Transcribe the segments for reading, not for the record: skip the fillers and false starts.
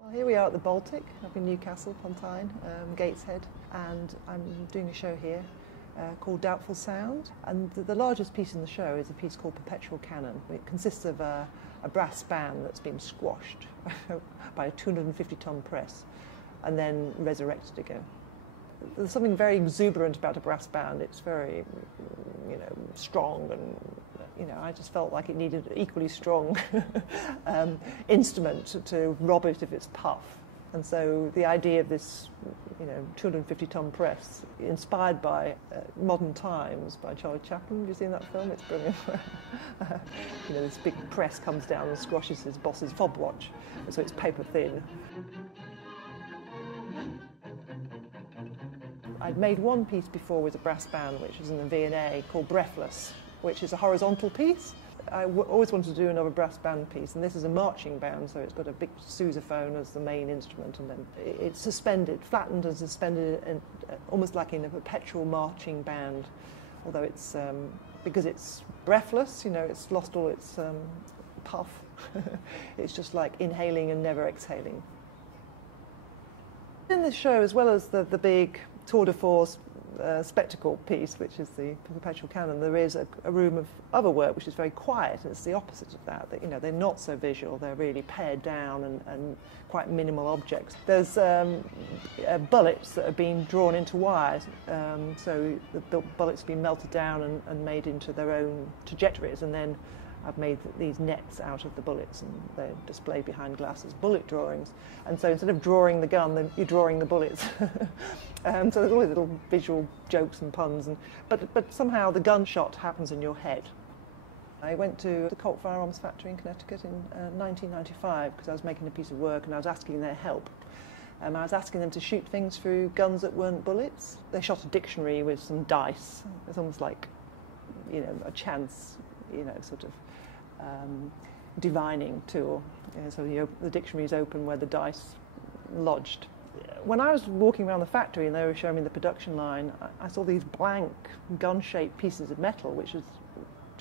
Well, here we are at the Baltic, up in Newcastle upon Tyne, Gateshead, and I'm doing a show here called Doubtful Sound. And the largest piece in the show is a piece called Perpetual Canon. It consists of a brass band that's been squashed by a 250-ton press and then resurrected again. There's something very exuberant about a brass band. It's very, strong, and I just felt like it needed an equally strong instrument to rob it of its puff. And so the idea of this, 250-ton press, inspired by Modern Times by Charlie Chaplin. Have you seen that film? It's brilliant. This big press comes down and squashes his boss's fob watch, so it's paper thin. I'd made one piece before with a brass band, which was in the V&A, called Breathless, which is a horizontal piece. I always wanted to do another brass band piece, and this is a marching band, so it's got a big sousaphone as the main instrument, and then it's suspended, flattened and suspended, almost like in a perpetual marching band, although it's, because it's breathless, it's lost all its puff. It's just like inhaling and never exhaling. In this show, as well as the big tour de force spectacle piece, which is the Perpetual Canon, there is a room of other work which is very quiet, and it's the opposite of that. They're not so visual, they're really pared down and quite minimal objects. There's bullets that are being drawn into wires, so the bullets have been melted down and made into their own trajectories, and then I've made these nets out of the bullets, and they're displayed behind glass as bullet drawings. And so instead of drawing the gun, then you're drawing the bullets. So there's always little visual jokes and puns, but somehow the gunshot happens in your head. I went to the Colt Firearms factory in Connecticut in 1995 because I was making a piece of work and I was asking their help. I was asking them to shoot things through guns that weren't bullets. They shot a dictionary with some dice. It's almost like, a chance, sort of divining tool. So the dictionary is open where the dice lodged. When I was walking around the factory and they were showing me the production line, I saw these blank gun-shaped pieces of metal which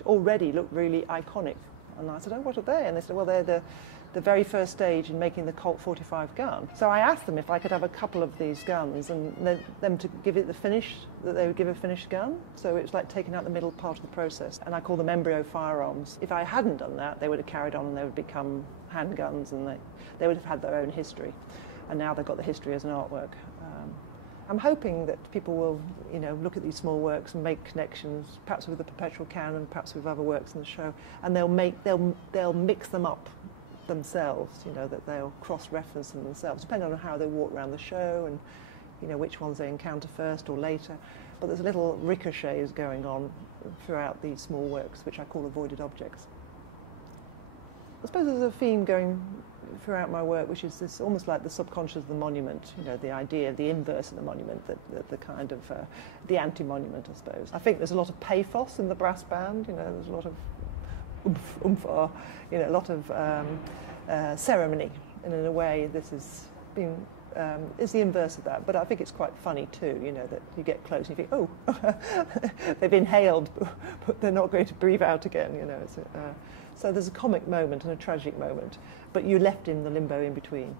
already looked really iconic. And I said, "Oh, what are they?" And they said, "Well, they're the very first stage in making the Colt 45 gun." So I asked them if I could have a couple of these guns and them to give it the finish, that they would give a finished gun. So it's like taking out the middle part of the process. And I call them embryo firearms. If I hadn't done that, they would have carried on and they would become handguns, and they would have had their own history. And now they've got the history as an artwork. I'm hoping that people will, look at these small works and make connections, perhaps with the Perpetual Canon, perhaps with other works in the show, and they'll mix them up themselves, that they'll cross-reference them themselves, depending on how they walk around the show and, which ones they encounter first or later. But there's little ricochets going on throughout these small works, which I call avoided objects. I suppose there's a theme going throughout my work, which is this almost like the subconscious of the monument, the idea, the inverse of the monument, the kind of, the anti-monument, I suppose. I think there's a lot of pathos in the brass band, there's a lot of oomph, a lot of ceremony, and in a way this is the inverse of that, but I think it's quite funny too, that you get close and you think, oh, they've inhaled, but they're not going to breathe out again, So there's a comic moment and a tragic moment, but you're left in the limbo in between.